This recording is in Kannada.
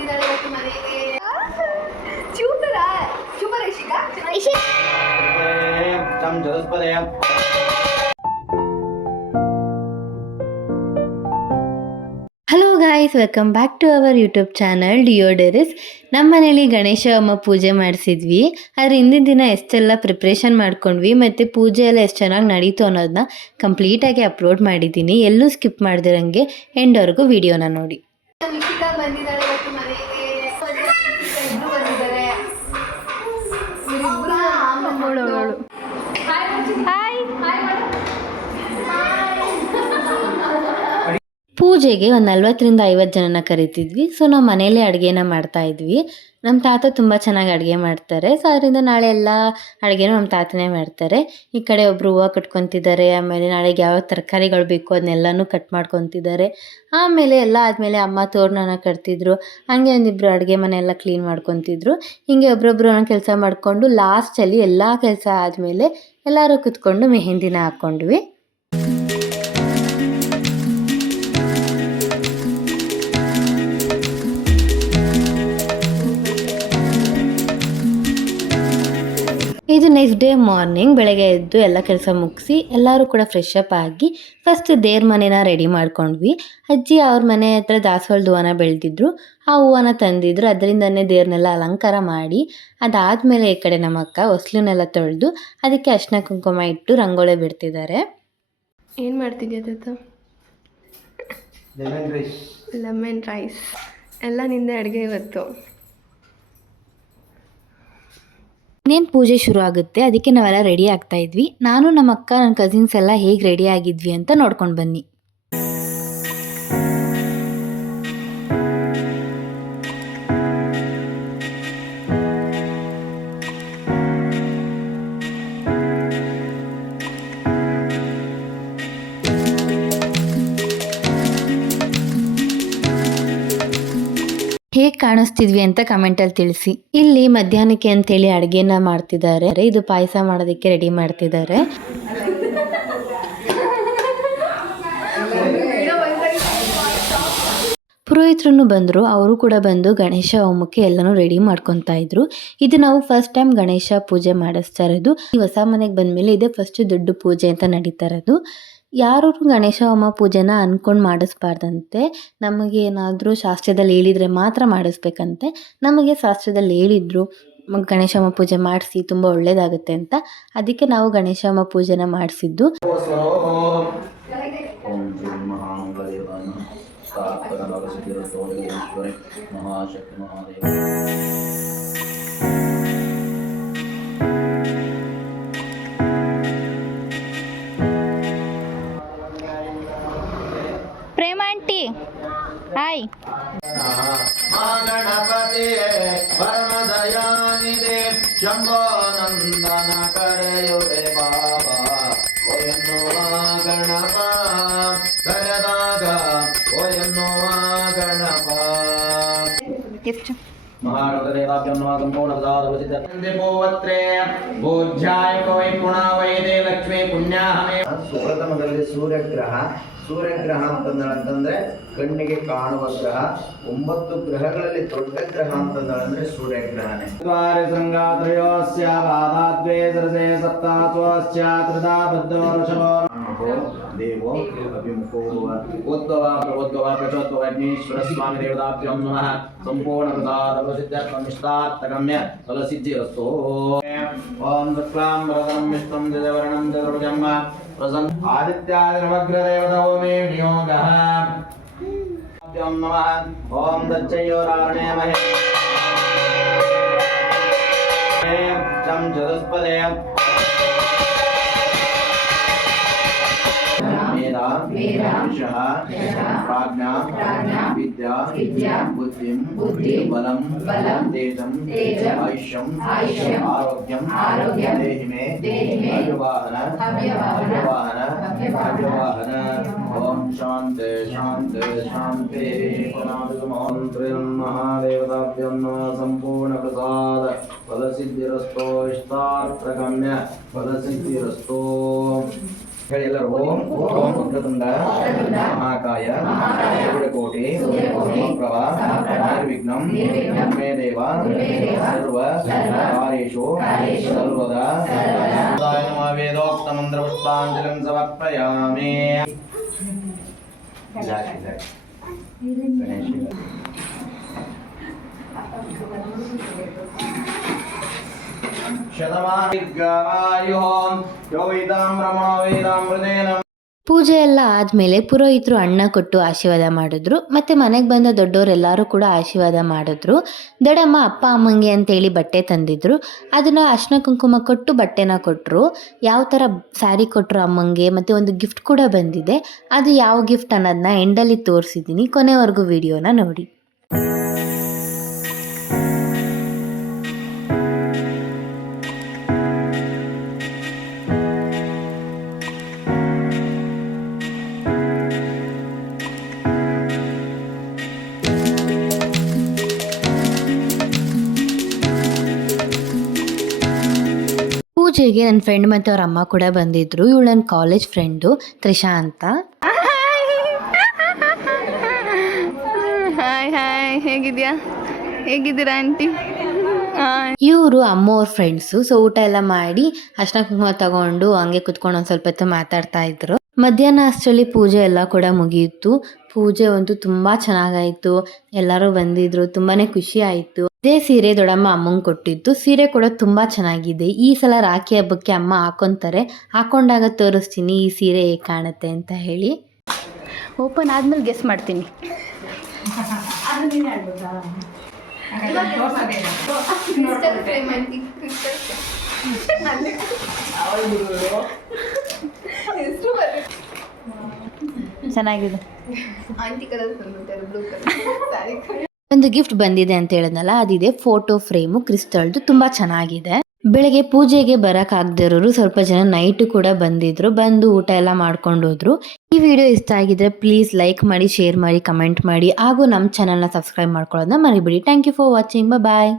ಇವತ್ತು ಮನೆಗೆ. Hello guys welcome back to our YouTube channel Dio ಡೆರಿಸ್ ನಮ್ಮ ಮನೇಲಿ ಗಣೇಶ ಅಮ್ಮ ಪೂಜೆ ಮಾಡಿಸಿದ್ವಿ. ಆದರೆ ಹಿಂದಿನ ದಿನ ಎಷ್ಟೆಲ್ಲ ಪ್ರಿಪ್ರೇಷನ್ ಮಾಡ್ಕೊಂಡ್ವಿ ಮತ್ತು ಪೂಜೆ ಎಲ್ಲ ಎಷ್ಟು ಚೆನ್ನಾಗಿ ನಡೀತು ಅನ್ನೋದನ್ನ ಕಂಪ್ಲೀಟಾಗಿ ಅಪ್ಲೋಡ್ ಮಾಡಿದ್ದೀನಿ. ಎಲ್ಲೂ ಸ್ಕಿಪ್ ಮಾಡ್ದಿರಂಗೆ ಎಂಡವರೆಗೂ ವಿಡಿಯೋನ ನೋಡಿ. ಪೂಜೆಗೆ ಒಂದು ನಲ್ವತ್ತರಿಂದ ಐವತ್ತು ಜನನ ಕರಿತಿದ್ವಿ. ಸೊ ನಾವು ಮನೇಲಿ ಅಡುಗೆನ ಮಾಡ್ತಾ ಇದ್ವಿ. ನಮ್ಮ ತಾತ ತುಂಬ ಚೆನ್ನಾಗಿ ಅಡುಗೆ ಮಾಡ್ತಾರೆ. ಸೊ ಅದರಿಂದ ನಾಳೆ ಎಲ್ಲ ಅಡುಗೆನೂ ನಮ್ಮ ತಾತನೇ ಮಾಡ್ತಾರೆ. ಈ ಕಡೆ ಒಬ್ಬರು ಹೂವು ಕಟ್ಕೊತಿದ್ದಾರೆ. ಆಮೇಲೆ ನಾಳೆಗೆ ಯಾವ ತರಕಾರಿಗಳು ಬೇಕು ಅದನ್ನೆಲ್ಲನೂ ಕಟ್ ಮಾಡ್ಕೊತಿದ್ದಾರೆ. ಆಮೇಲೆ ಎಲ್ಲ ಆದಮೇಲೆ ಅಮ್ಮ ತೋರಣನ ಕಟ್ತಿದ್ರು. ಹಾಗೆ ಒಂದಿಬ್ಬರು ಅಡುಗೆ ಮನೆ ಎಲ್ಲ ಕ್ಲೀನ್ ಮಾಡ್ಕೊತಿದ್ರು. ಹೀಗೆ ಒಬ್ರೊಬ್ರು ಕೆಲಸ ಮಾಡಿಕೊಂಡು ಲಾಸ್ಟಲ್ಲಿ ಎಲ್ಲ ಕೆಲಸ ಆದಮೇಲೆ ಎಲ್ಲರೂ ಕುತ್ಕೊಂಡು ಮೆಹೆಂದಿನ ಹಾಕ್ಕೊಂಡ್ವಿ. ಇದು ನೆಕ್ಸ್ಟ್ ಡೇ ಮಾರ್ನಿಂಗ್ ಬೆಳಗ್ಗೆ ಎದ್ದು ಎಲ್ಲ ಕೆಲಸ ಮುಗಿಸಿ ಎಲ್ಲರೂ ಕೂಡ ಫ್ರೆಶ್ ಅಪ್ ಆಗಿ ಫಸ್ಟ್ ದೇವ್ರ ಮನೆನ ರೆಡಿ ಮಾಡ್ಕೊಂಡ್ವಿ. ಅಜ್ಜಿ ಅವ್ರ ಮನೆ ಹತ್ರ ದಾಸವಾಳದ ಹೂವನ ಬೆಳೆದಿದ್ರು. ಆ ಹೂವನ ತಂದಿದ್ರು. ಅದರಿಂದನೇ ದೇವ್ರನ್ನೆಲ್ಲ ಅಲಂಕಾರ ಮಾಡಿ ಅದಾದಮೇಲೆ ಈ ಕಡೆ ನಮ್ಮ ಅಕ್ಕ ಹೊಸ್ಲನ್ನೆಲ್ಲ ತೊಳೆದು ಅದಕ್ಕೆ ಅರ್ಶಿನ ಕುಂಕುಮ ಇಟ್ಟು ರಂಗೋಳೆ ಬಿಡ್ತಿದ್ದಾರೆ. ಏನು ಮಾಡ್ತಿದ್ಯಾ ತಾತ? ಲೆಮನ್ ರೈಸ್ ಲೆಮನ್ ರೈಸ್ ಎಲ್ಲ ನಿಂದೆ ಅಡುಗೆ ಇವತ್ತು. ಇನ್ನೇನು ಪೂಜೆ ಶುರು ಆಗುತ್ತೆ, ಅದಕ್ಕೆ ನಾವೆಲ್ಲ ರೆಡಿ ಆಗ್ತಾ ಇದ್ವಿ. ನಾನು ನಮ್ಮ ಅಕ್ಕ ನನ್ನ ಕಸಿನ್ಸ್ ಎಲ್ಲ ಹೇಗೆ ರೆಡಿ ಆಗಿದ್ವಿ ಅಂತ ನೋಡ್ಕೊಂಡು ಬನ್ನಿ. ಕಾಣಿಸ್ತಿದ್ವಿ ಅಂತ ಕಮೆಂಟಲ್ಲಿ ತಿಳಿಸಿ. ಇಲ್ಲಿ ಮಧ್ಯಾಹ್ನಕ್ಕೆ ಅಂತೇಳಿ ಅಡುಗೆನ ಮಾಡ್ತಿದ್ದಾರೆ. ಇದು ಪಾಯಸ ಮಾಡೋದಕ್ಕೆ ರೆಡಿ ಮಾಡ್ತಿದ್ದಾರೆ. ಪುರೋಹಿತರು ಬಂದರು. ಅವರು ಕೂಡ ಬಂದು ಗಣೇಶ ಹೋಮಕ್ಕೆ ಎಲ್ಲನೂ ರೆಡಿ ಮಾಡ್ಕೊತಾ ಇದ್ರು. ಇದು ನಾವು ಫಸ್ಟ್ ಟೈಮ್ ಗಣೇಶ ಪೂಜೆ ಮಾಡಿಸ್ತಾ ಇರೋದು. ಈ ಹೊಸ ಮನೆಗೆ ಬಂದಮೇಲೆ ಇದೇ ಫಸ್ಟ್ ದೊಡ್ಡ ಪೂಜೆ ಅಂತ ನಡೀತಾ ಇರೋದು. ಯಾರು ಗಣೇಶ ಹೋಮ ಪೂಜೆನ ಅಂದ್ಕೊಂಡು ಮಾಡಿಸ್ಬಾರ್ದಂತೆ, ನಮಗೆ ಏನಾದರೂ ಶಾಸ್ತ್ರದಲ್ಲಿ ಹೇಳಿದರೆ ಮಾತ್ರ ಮಾಡಿಸ್ಬೇಕಂತೆ, ನಮಗೆ ಶಾಸ್ತ್ರದಲ್ಲಿ ಹೇಳಿದ್ರು ಗಣೇಶ ಹೋಮ ಪೂಜೆ ಮಾಡಿಸಿ ತುಂಬ ಒಳ್ಳೆಯದಾಗುತ್ತೆ ಅಂತ. ಅದಕ್ಕೆ ನಾವು ಗಣೇಶ ಹೋಮ ಪೂಜೆನ ಮಾಡಿಸಿದ್ದು. ಪ್ರೇಮ ಆಂಟಿ. ಹಾಯ್. ಗಣಪತಿ ಪರಮದಯಾನಿದೆ ಶಂಭಾನಂದನ ಕರೆಯುವೆ ಬಾಬಾ. ಓಯನ್ನುವ ಗಣಪ ಕರೆದಾಗ ಓಯನ್ನುವ ಗಣಪ. ಎಷ್ಟು ಲಕ್ಷ್ಮಿ ಪುಣ್ಯಾಹಮೇ ಸುಪ್ರಥಮದಲ್ಲಿ ಸೂರ್ಯಗ್ರಹ ಸೂರ್ಯಗ್ರಹ ಅಂತಂದ್ರೆ ಕಣ್ಣಿಗೆ ಕಾಣುವ ಗ್ರಹ ಒಂಬತ್ತು ಗ್ರಹಗಳಲ್ಲಿ ದೊಡ್ಡ ಗ್ರಹ ಅಂತಂದ್ರೆ ಸೂರ್ಯಗ್ರಹನೇ ಸಂಗಾತ್ರಯೋಸ್ಯ ವಾದಾದ್ವೇ ಸರಸೆ ಸಪ್ತಾತ್ವಸ್ಯ ತ್ರಿದಾ ಬದ್ಧೋ ಋಷಭೋ कामको देवो अभिमुखो उद्गवा प्रबोद्गवा प्रचोद्गवाग्नेश्वर स्वामी देवताभ्यं नमः संपूर्ण प्रसाद प्रसिद्ध निष्ठात्तगम्य फलसिद्धिरस्तो ओम शुक्लां वरदं विष्णुं जयवर्णं जयवर्जं प्रसन्न आदित्यादिर्वग्रदेवतो मे नियोगः नमः ॐ दच्चयोरारणेमहे चम चतुष्पदे वेदा विषः प्राज्ञा विद्या बुद्धिं बलं तेजं आयुष्यं आरोग्यं देहि मे अव्यवाहन अव्यवाहन अव्यवाहन ॐ शान्ति शान्ति शान्ति पुनादिमन्त्रिं महादेवताभ्यं नमः। सम्पूर्णप्रसाद फलसिद्धिरस्तो इष्टार्थगम्य फलसिद्धिरस्तो। ಎಲ್ಲರೂ ಓಂ ಓಂ ವಕ್ರತುಂಡ ಮಹಾಕಾಯ ಸೂರ್ಯಕೋಟಿ ಸಮಪ್ರಭ ನಿರ್ವಿಘ್ನ ನಿರ್ವಿಘ್ನಂ ಮೇ ದೇವ ಸರ್ವ ಕಾರ್ಯೇಷು ಸರ್ವದಾ ಸದಾಯ ನಮಃ ವೇದೋಕ್ತ ಮಂತ್ರ ಪುಷ್ಪಾಂಜಲಿಂ ಸಮರ್ಪಯಾಮಿ ಗಣೇಶ ಪೂಜೆ ಎಲ್ಲ ಆದಮೇಲೆ ಪುರೋಹಿತರು ಅಣ್ಣ ಕೊಟ್ಟು ಆಶೀರ್ವಾದ ಮಾಡಿದ್ರು. ಮತ್ತೆ ಮನೆಗೆ ಬಂದ ದೊಡ್ಡವರೆಲ್ಲರೂ ಕೂಡ ಆಶೀರ್ವಾದ ಮಾಡಿದ್ರು. ದಡಮ್ಮ ಅಪ್ಪ ಅಮ್ಮಂಗೆ ಅಂತೇಳಿ ಬಟ್ಟೆ ತಂದಿದ್ರು. ಅದನ್ನ ಅರ್ಶಿನ ಕುಂಕುಮ ಕೊಟ್ಟು ಬಟ್ಟೆನ ಕೊಟ್ಟರು ಯಾವ ಥರ ಸ್ಯಾರಿ ಕೊಟ್ಟರು ಅಮ್ಮಂಗೆ, ಮತ್ತು ಒಂದು ಗಿಫ್ಟ್ ಕೂಡ ಬಂದಿದೆ. ಅದು ಯಾವ ಗಿಫ್ಟ್ ಅನ್ನೋದನ್ನ ಎಂಡಲ್ಲಿ ತೋರಿಸಿದ್ದೀನಿ. ಕೊನೆವರೆಗೂ ವಿಡಿಯೋನ ನೋಡಿ. ಪೂಜೆಗೆ ನನ್ನ ಫ್ರೆಂಡ್ ಮತ್ತೆ ಅವ್ರ ಅಮ್ಮ ಕೂಡ ಬಂದಿದ್ರು. ಇವಳು ನನ್ನ ಕಾಲೇಜ್ ಫ್ರೆಂಡು ತ್ರಿಷಾ ಅಂತ. ಹಾಯ್ ಹಾಯ್ ಹೇಗಿದ್ಯಾ? ಹೇಗಿದ್ದೀರಾ ಆಂಟಿ? ಹಾಯ್ ಇವರು ಅಮ್ಮ ಅವ್ರ ಫ್ರೆಂಡ್ಸು ಸೊ ಊಟ ಎಲ್ಲ ಮಾಡಿ ಅರ್ಶನ ಕುಂಕುಮ ತಗೊಂಡು ಹಂಗೆ ಕುತ್ಕೊಂಡು ಒಂದು ಸ್ವಲ್ಪ ಹೊತ್ತು ಮಾತಾಡ್ತಾ ಇದ್ರು. ಮಧ್ಯಾಹ್ನ ಅಷ್ಟರಲ್ಲಿ ಪೂಜೆ ಎಲ್ಲ ಕೂಡ ಮುಗಿಯಿತು. ಪೂಜೆ ಅಂತೂ ತುಂಬಾ ಚೆನ್ನಾಗಾಯ್ತು. ಎಲ್ಲರೂ ಬಂದಿದ್ರು ತುಂಬಾನೇ ಖುಷಿ ಆಯ್ತು. ಇದೇ ಸೀರೆ ದೊಡ್ಡಮ್ಮ ಅಮ್ಮಂಗೆ ಕೊಟ್ಟಿದ್ದು. ಸೀರೆ ಕೂಡ ತುಂಬಾ ಚೆನ್ನಾಗಿದೆ. ಈ ಸಲ ರಾಖಿ ಹಬ್ಬಕ್ಕೆ ಅಮ್ಮ ಹಾಕೊಂತಾರೆ. ಹಾಕೊಂಡಾಗ ತೋರಿಸ್ತೀನಿ ಈ ಸೀರೆ ಹೇಗೆ ಕಾಣುತ್ತೆ ಅಂತ ಹೇಳಿ. ಓಪನ್ ಆದ್ಮೇಲೆ ಗೆಸ್ ಮಾಡ್ತೀನಿ. ಚೆನ್ನಾಗಿದೆ. ಒಂದು ಗಿಫ್ಟ್ ಬಂದಿದೆ ಅಂತ ಹೇಳಿದ್ನಲ್ಲ, ಅದಿದೆ ಫೋಟೋ ಫ್ರೇಮು ಕ್ರಿಸ್ಟಲ್ದು ತುಂಬಾ ಚೆನ್ನಾಗಿದೆ. ಬೆಳಗ್ಗೆ ಪೂಜೆಗೆ ಬರಕ್ ಇರೋರು ಸ್ವಲ್ಪ ಜನ ನೈಟ್ ಕೂಡ ಬಂದಿದ್ರು, ಬಂದು ಊಟ ಎಲ್ಲ ಮಾಡ್ಕೊಂಡು ಹೋದ್ರು. ಈ ವಿಡಿಯೋ ಇಷ್ಟ ಆಗಿದ್ರೆ ಪ್ಲೀಸ್ ಲೈಕ್ ಮಾಡಿ ಶೇರ್ ಮಾಡಿ ಕಮೆಂಟ್ ಮಾಡಿ, ಹಾಗೂ ನಮ್ಮ ಚಾನಲ್ನ ಸಬ್ಸ್ಕ್ರೈಬ್ ಮಾಡ್ಕೊಳ್ಳೋದನ್ನ ಮರಿಬಿಡಿ. Thank you for watching bye